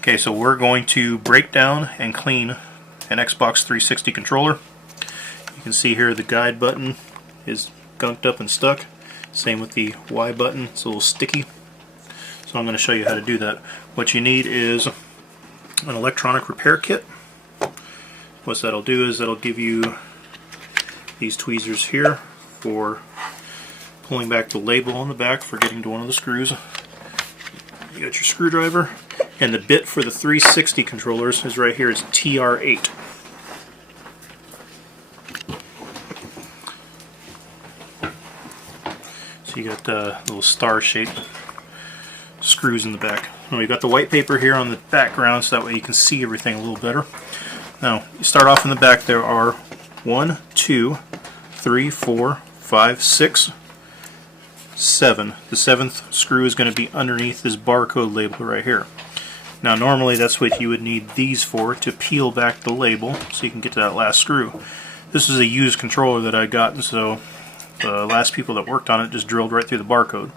Okay, so we're going to break down and clean an Xbox 360 controller. You can see here the guide button is gunked up and stuck. Same with the Y button, it's a little sticky. So I'm going to show you how to do that. What you need is an electronic repair kit. What that'll do is that'll give you these tweezers here for pulling back the label on the back for getting to one of the screws. You got your screwdriver, and the bit for the 360 controllers is right here. It's TR8. So you got the little star-shaped screws in the back. And we got the white paper here on the background, so that way you can see everything a little better. Now, you start off in the back. There are 1, 2, 3, 4, 5, 6, 7. The 7th screw is going to be underneath this barcode label right here. Now normally that's what you would need these for, to peel back the label so you can get to that last screw. This is a used controller that I got, and so the last people that worked on it just drilled right through the barcode.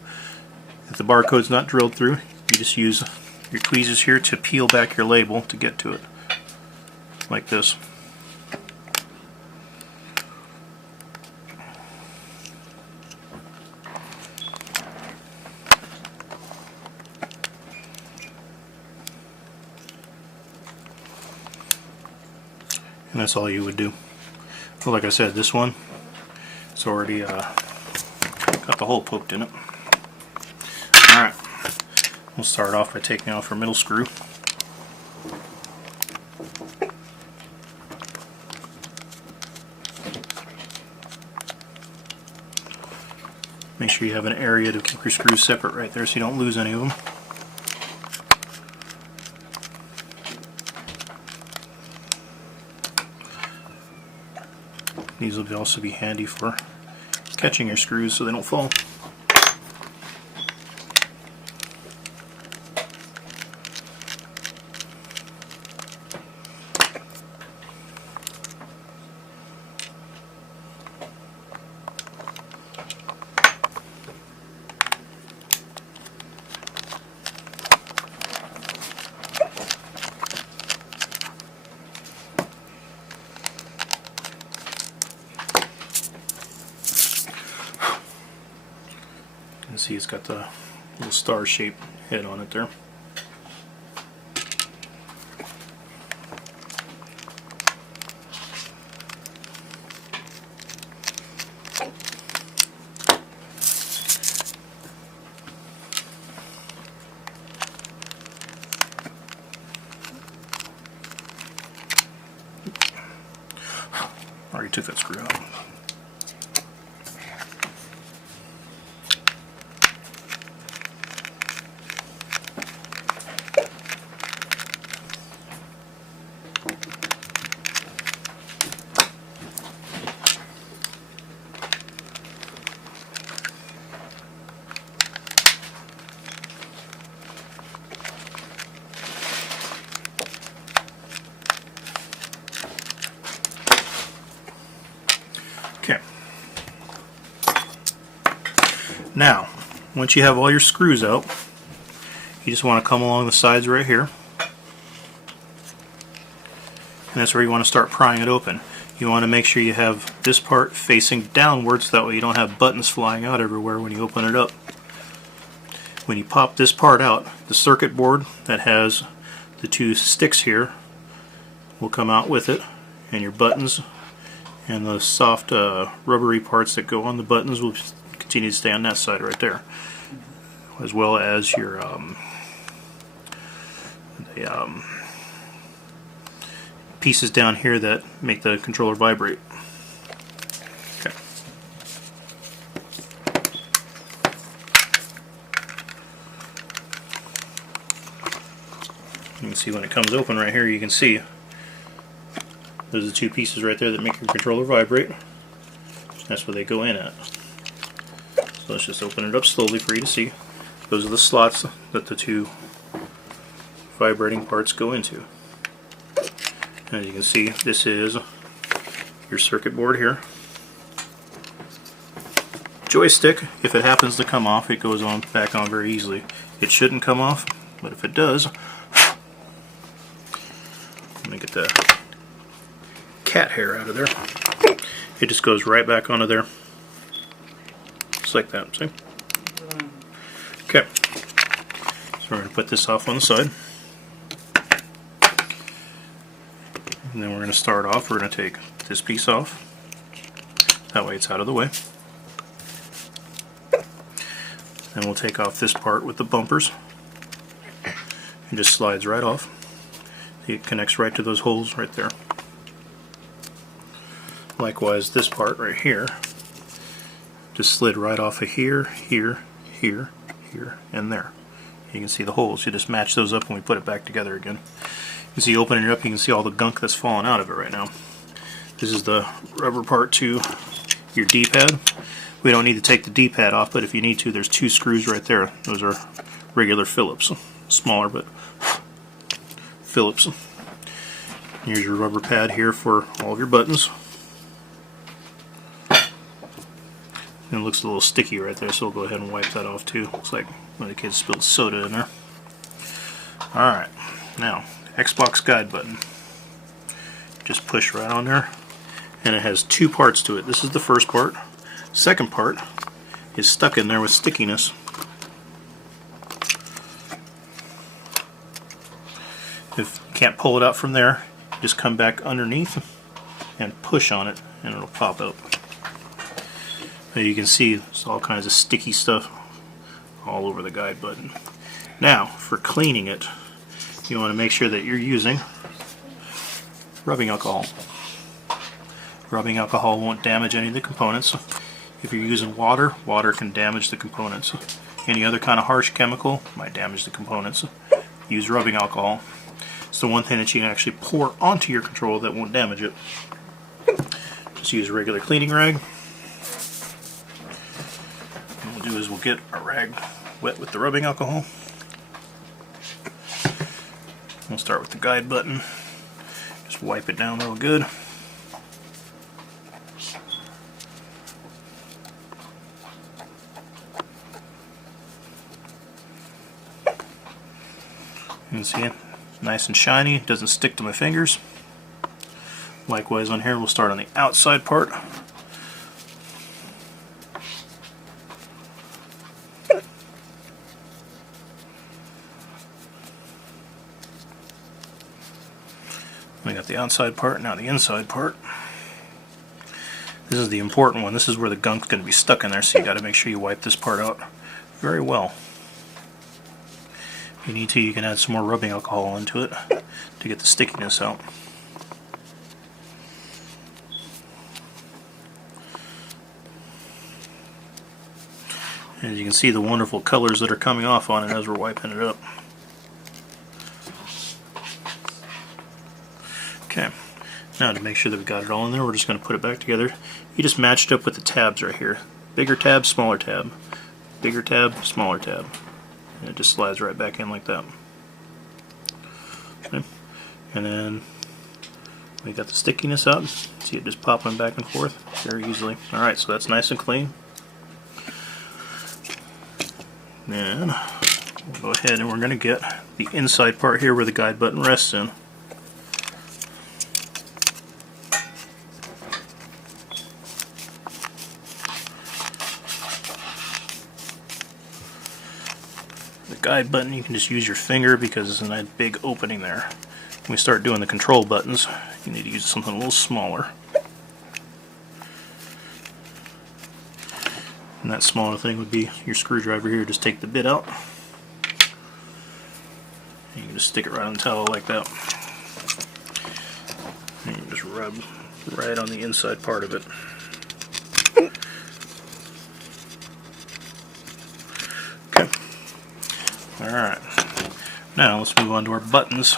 If the barcode's not drilled through, you just use your tweezers here to peel back your label to get to it, like this. And that's all you would do. Well, like I said, this one, it's already got the hole poked in it. Alright, we'll start off by taking off our middle screw. Make sure you have an area to keep your screws separate right there so you don't lose any of them. These will also be handy for catching your screws so they don't fall. You can see it's got the little star-shaped head on it there. Already took that screw out. Okay. Now, once you have all your screws out, you just want to come along the sides right here. And that's where you want to start prying it open. You want to make sure you have this part facing downwards, so that way you don't have buttons flying out everywhere when you open it up. When you pop this part out, the circuit board that has the two sticks here will come out with it, and your buttons and the soft rubbery parts that go on the buttons will continue to stay on that side right there, as well as your pieces down here that make the controller vibrate. Okay. You can see when it comes open right here, you can see those are the two pieces right there that make your controller vibrate. That's where they go in at. So let's just open it up slowly for you to see. Those are the slots that the two vibrating parts go into. And as you can see, this is your circuit board here. Joystick, if it happens to come off, it goes on back on very easily. It shouldn't come off, but if it does, me get the cat hair out of there. It just goes right back onto there. Just like that, see? Okay. So we're going to put this off on the side. And then we're going to start off, we're going to take this piece off. That way it's out of the way. Then we'll take off this part with the bumpers. It just slides right off. It connects right to those holes right there. Likewise, this part right here just slid right off of here, here, here, here, and there. You can see the holes. You just match those up when we put it back together again. You can see opening it up, you can see all the gunk that's falling out of it right now. This is the rubber part to your D-pad. We don't need to take the D-pad off, but if you need to, there's 2 screws right there. Those are regular Phillips. Smaller, but Phillips. Here's your rubber pad here for all of your buttons. And it looks a little sticky right there, so we'll go ahead and wipe that off too. Looks like one of the kids spilled soda in there. Alright, now, Xbox guide button. Just push right on there. And it has 2 parts to it. This is the first part. Second part is stuck in there with stickiness. If you can't pull it out from there, just come back underneath and push on it and it'll pop out. So you can see there's all kinds of sticky stuff all over the guide button. Now, for cleaning it, you want to make sure that you're using rubbing alcohol. Rubbing alcohol won't damage any of the components. If you're using water, water can damage the components. Any other kind of harsh chemical might damage the components. Use rubbing alcohol. It's the one thing that you can actually pour onto your controller that won't damage it. Just use a regular cleaning rag. What we'll do is we'll get our rag wet with the rubbing alcohol. We'll start with the guide button. Just wipe it down real good. You can see it, nice and shiny, doesn't stick to my fingers. Likewise on here, we'll start on the outside part. We got the outside part, now the inside part. This is the important one. This is where the gunk's going to be stuck in there, so you got to make sure you wipe this part out very well. If you need to, you can add some more rubbing alcohol into it to get the stickiness out. As you can see, the wonderful colors that are coming off on it as we're wiping it up. Okay, now to make sure that we got it all in there, we're just going to put it back together. You just matched up with the tabs right here. Bigger tab, smaller tab. Bigger tab, smaller tab. And it just slides right back in like that. Okay. And then we got the stickiness out. See it just popping back and forth very easily. Alright, so that's nice and clean. Then we'll go ahead and we're going to get the inside part here where the guide button rests in. Guide button, you can just use your finger because there's a nice big opening there. When we start doing the control buttons, you need to use something a little smaller. And that smaller thing would be your screwdriver here. Just take the bit out. And you can just stick it right on the towel like that. And you just rub right on the inside part of it. Alright, now let's move on to our buttons.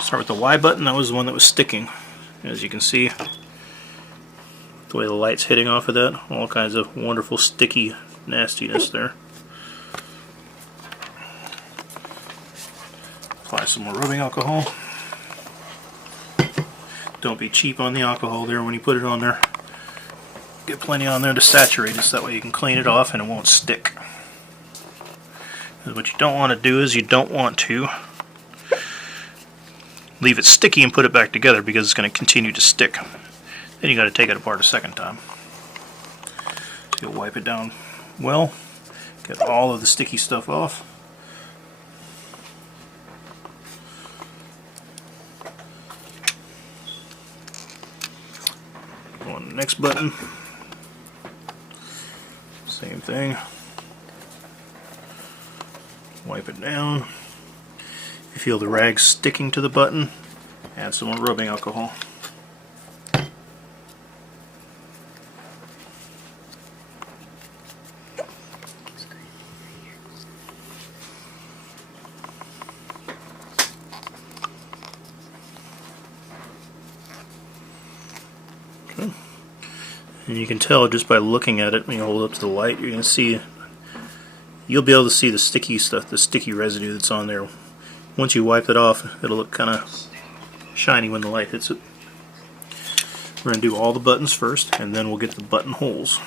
Start with the Y button. That was the one that was sticking. As you can see, the way the light's hitting off of that, all kinds of wonderful sticky nastiness there. Apply some more rubbing alcohol. Don't be cheap on the alcohol there when you put it on there. Get plenty on there to saturate it so that way you can clean it off and it won't stick. What you don't want to do is you don't want to leave it sticky and put it back together because it's going to continue to stick. Then you got to take it apart a second time. So you'll wipe it down well, get all of the sticky stuff off. On the next button, same thing. Wipe it down. If you feel the rag sticking to the button, add some more rubbing alcohol. Okay. And you can tell just by looking at it when you hold it up to the light, you're going to see, you'll be able to see the sticky stuff, the sticky residue that's on there. Once you wipe it off, it'll look kind of shiny when the light hits it. We're going to do all the buttons first, and then we'll get the button holes.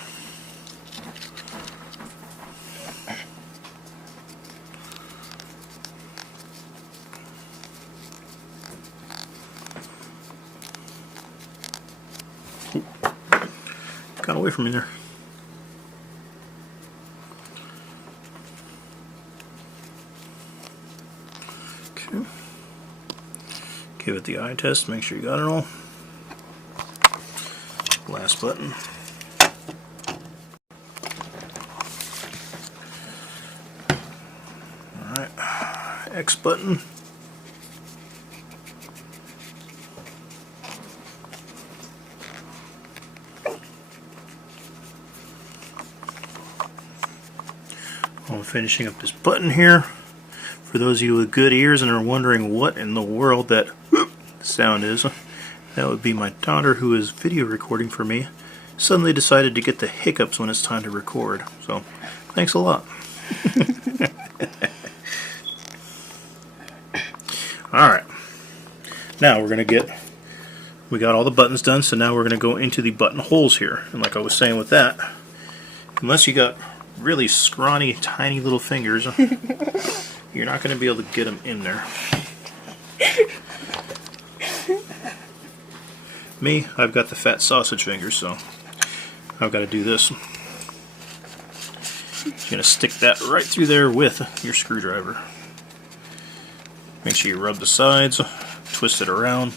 Got away from me there. Okay. Give it the eye test, make sure you got it all. Last button. Alright, X button. I'm finishing up this button here. For those of you with good ears and are wondering what in the world that sound is, that would be my daughter, who is video recording for me, suddenly decided to get the hiccups when it's time to record. So, thanks a lot. Alright. Now we're going to we got all the buttons done, so now we're going to go into the button holes here. And like I was saying with that, unless you got really scrawny, tiny little fingers, you're not going to be able to get them in there. Me, I've got the fat sausage fingers, so I've got to do this. You're going to stick that right through there with your screwdriver. Make sure you rub the sides, twist it around,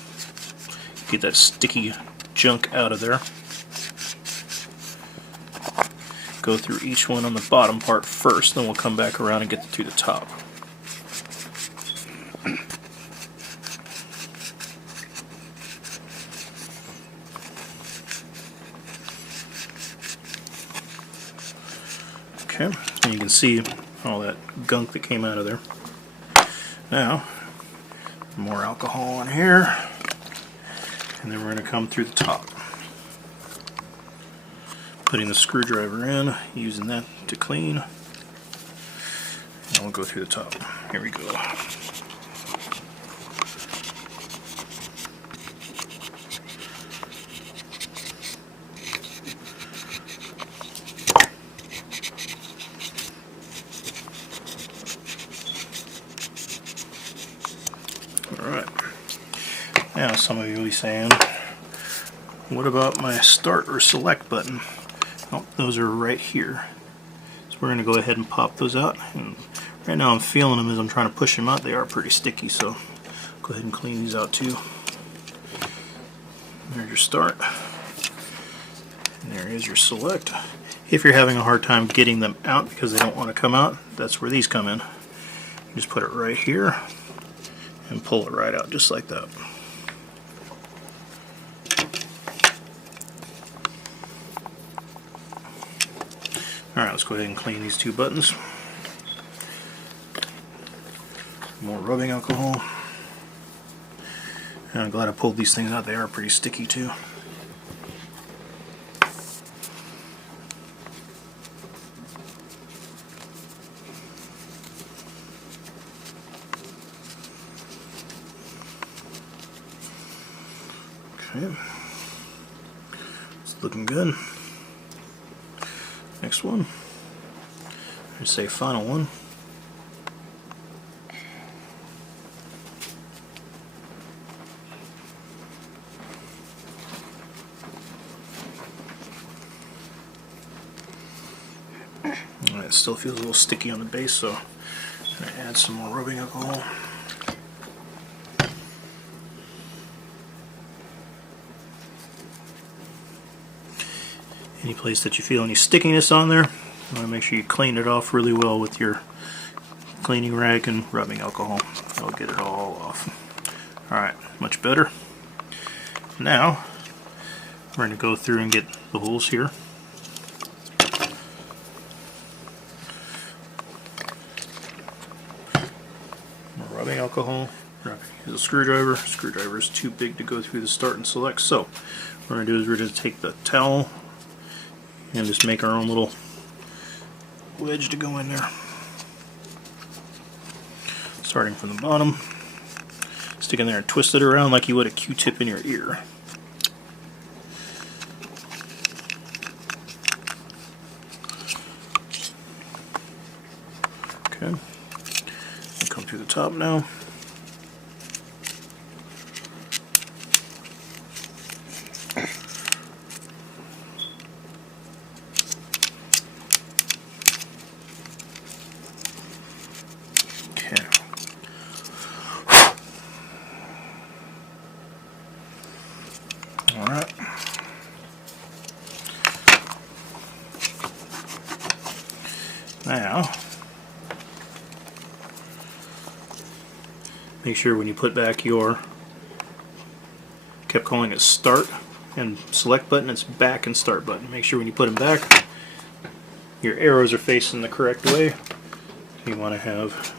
get that sticky junk out of there. Go through each one on the bottom part first, then we'll come back around and get through the top. Okay, and you can see all that gunk that came out of there. Now, more alcohol on here, and then we're going to come through the top. Putting the screwdriver in, using that to clean, and we'll go through the top. Here we go. Alright, now some of you will be saying, what about my start or select button? Oh, those are right here. So we're going to go ahead and pop those out. And right now I'm feeling them as I'm trying to push them out. They are pretty sticky, so go ahead and clean these out too. There's your start. And there is your select. If you're having a hard time getting them out because they don't want to come out, that's where these come in. You just put it right here and pull it right out just like that. Alright, let's go ahead and clean these two buttons. More rubbing alcohol. And I'm glad I pulled these things out. They are pretty sticky too. Okay. It's looking good. Next one. I'd say final one. It still feels a little sticky on the base, so I'm going to add some more rubbing alcohol. Any place that you feel any stickiness on there, you want to make sure you clean it off really well with your cleaning rag and rubbing alcohol. That'll get it all off. Alright, much better. Now, we're going to go through and get the holes here. More rubbing alcohol. We're going to use a screwdriver. Screwdriver is too big to go through the start and select, so what we're going to do is we're going to take the towel and just make our own little wedge to go in there. Starting from the bottom, stick in there and twist it around like you would a Q-tip in your ear. Okay, I'll come through the top now. Alright. Now, make sure when you put back your, kept calling it start and select button, it's back and start button. Make sure when you put them back, your arrows are facing the correct way. You want to have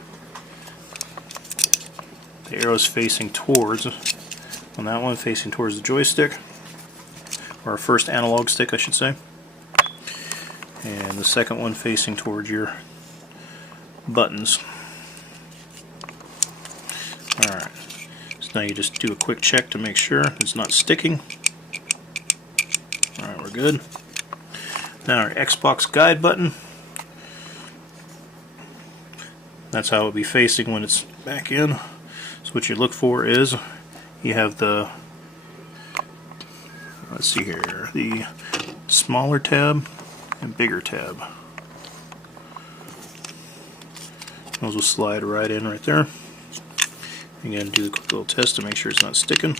the arrows facing towards, on that one facing towards the joystick, or first analog stick I should say, and the second one facing towards your buttons. Alright, so now you just do a quick check to make sure it's not sticking. Alright, we're good. Now our Xbox guide button, that's how it will be facing when it's back in. So what you look for is you have the, let's see here, the smaller tab and bigger tab. Those will slide right in right there. Again, do a quick little test to make sure it's not sticking.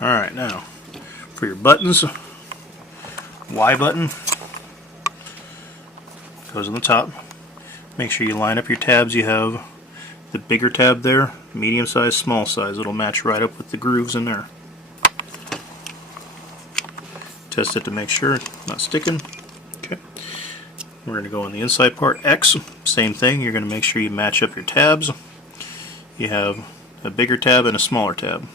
Alright, now for your buttons, Y button goes on the top. Make sure you line up your tabs. You have the bigger tab there, medium size, small size. It'll match right up with the grooves in there. Test it to make sure it's not sticking. Okay. We're going to go on the inside part. X, same thing. You're going to make sure you match up your tabs. You have a bigger tab and a smaller tab.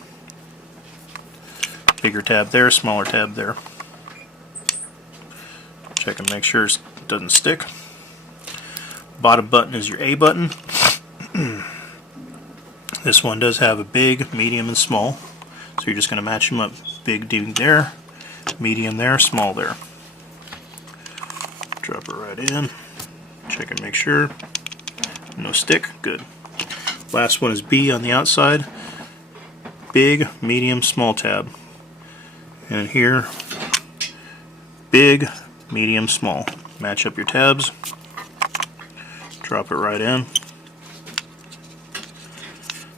Bigger tab there, smaller tab there. Check and make sure it doesn't stick. Bottom button is your A button. This one does have a big, medium, and small. So you're just going to match them up. Big there, medium there, small there. Drop it right in. Check and make sure. No stick. Good. Last one is B on the outside. Big, medium, small tab. And here, big, medium, small. Match up your tabs. Drop it right in.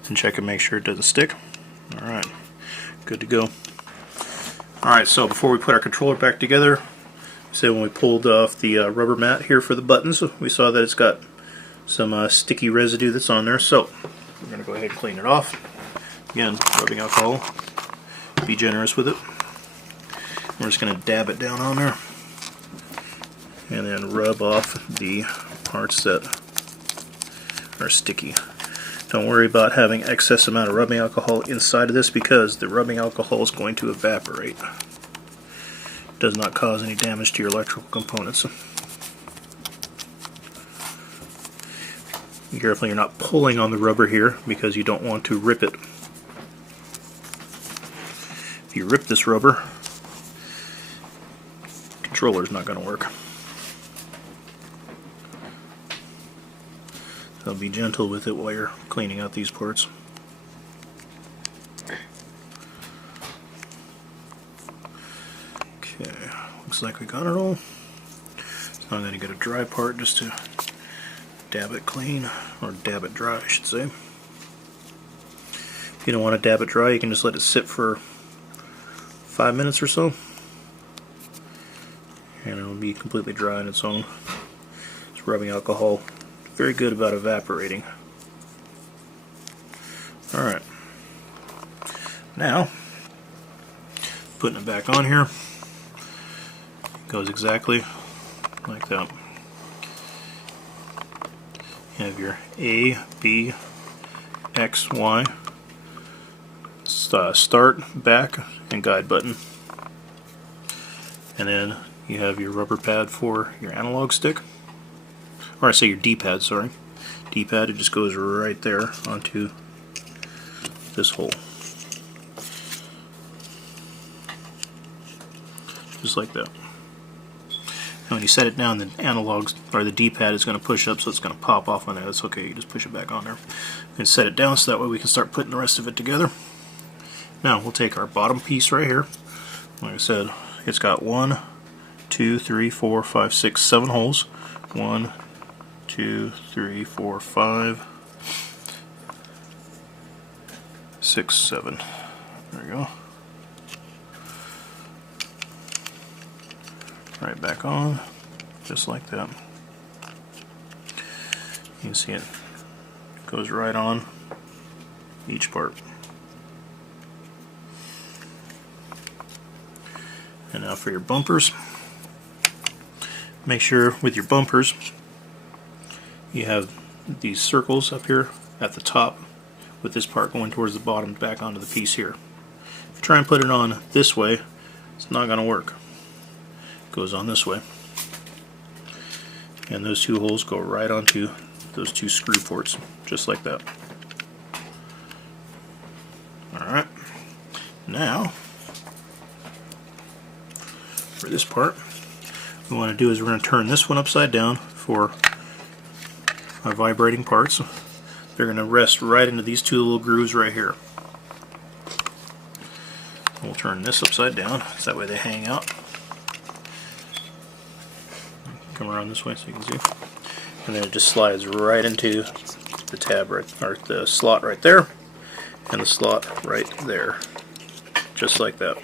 And check and make sure it doesn't stick. Alright, good to go. Alright, so before we put our controller back together, say when we pulled off the rubber mat here for the buttons, we saw that it's got some sticky residue that's on there, so we're going to go ahead and clean it off. Again, rubbing alcohol. Be generous with it. We're just going to dab it down on there and then rub off the parts that are sticky. Don't worry about having excess amount of rubbing alcohol inside of this because the rubbing alcohol is going to evaporate. It does not cause any damage to your electrical components. Be careful you're not pulling on the rubber here because you don't want to rip it. If you rip this rubber, the controller's not going to work. So be gentle with it while you're cleaning out these parts. Okay, looks like we got it all. So I'm going to get a dry part just to dab it clean, or dab it dry I should say. If you don't want to dab it dry, you can just let it sit for 5 minutes or so, and it'll be completely dry on its own. It's rubbing alcohol very good about evaporating. Alright, now putting it back on here, it goes exactly like that. You have your A, B, X, Y, start, back, and guide button. And then you have your rubber pad for your analog stick. Or I say your D-pad, sorry. D-pad, it just goes right there onto this hole. Just like that. And when you set it down, the analog, or the D-pad is going to push up, so it's going to pop off on there. That's okay, you just push it back on there. And set it down so that way we can start putting the rest of it together. Now we'll take our bottom piece right here. Like I said, it's got 1, 2, 3, 4, 5, 6, 7 holes. 1, 2, 3, 4, 5, 6, 7. There we go. Right back on, just like that. You can see it goes right on each part. And now for your bumpers, make sure with your bumpers you have these circles up here at the top with this part going towards the bottom back onto the piece here. If you try and put it on this way, it's not going to work. It goes on this way. And those two holes go right onto those two screw ports, just like that. Alright, now for this part, what we want to do is we're going to turn this one upside down for our vibrating parts. They're going to rest right into these two little grooves right here. We'll turn this upside down so that way they hang out. Come around this way so you can see. And then it just slides right into the tab right, or the slot right there, and the slot right there, just like that.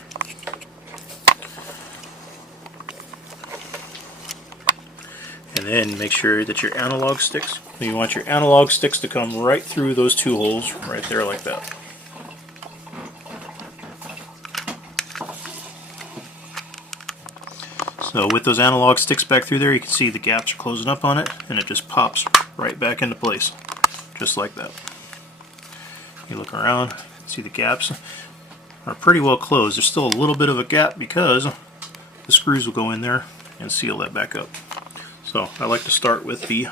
And then make sure that your analog sticks, you want your analog sticks to come right through those two holes right there like that. So with those analog sticks back through there, you can see the gaps are closing up on it, and it just pops right back into place, just like that. You look around, see the gaps are pretty well closed. There's still a little bit of a gap because the screws will go in there and seal that back up. So I like to start with the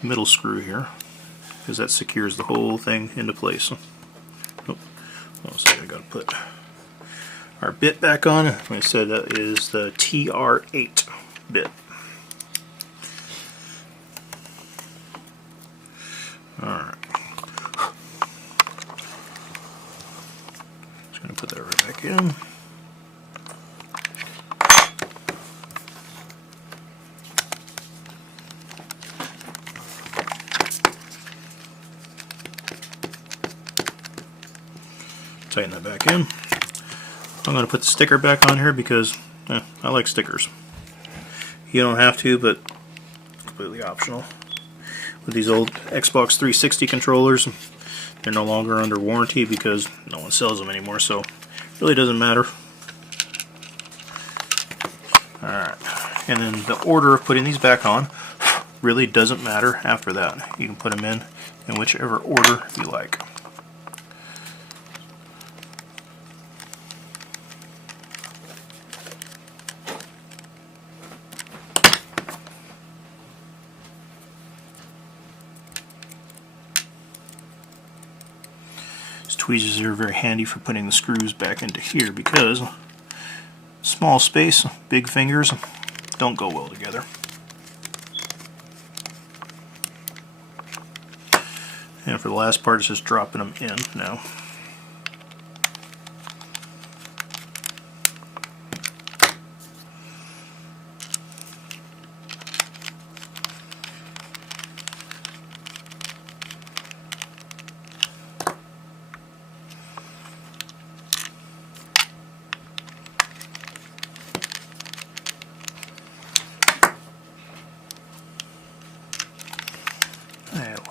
middle screw here, because that secures the whole thing into place. Oh, so I gotta put our bit back on. Like I said, that is the TR8 bit. Alright. Just gonna put that right back in. Tighten that back in. I'm going to put the sticker back on here because I like stickers. You don't have to, but it's completely optional. With these old Xbox 360 controllers, they're no longer under warranty because no one sells them anymore, so it really doesn't matter. Alright, and then the order of putting these back on really doesn't matter after that. You can put them in whichever order you like. Tweezers are very handy for putting the screws back into here because small space, big fingers don't go well together. And for the last part, it's just dropping them in now.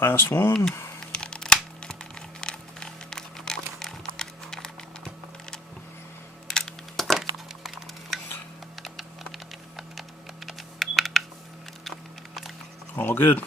Last one. All good.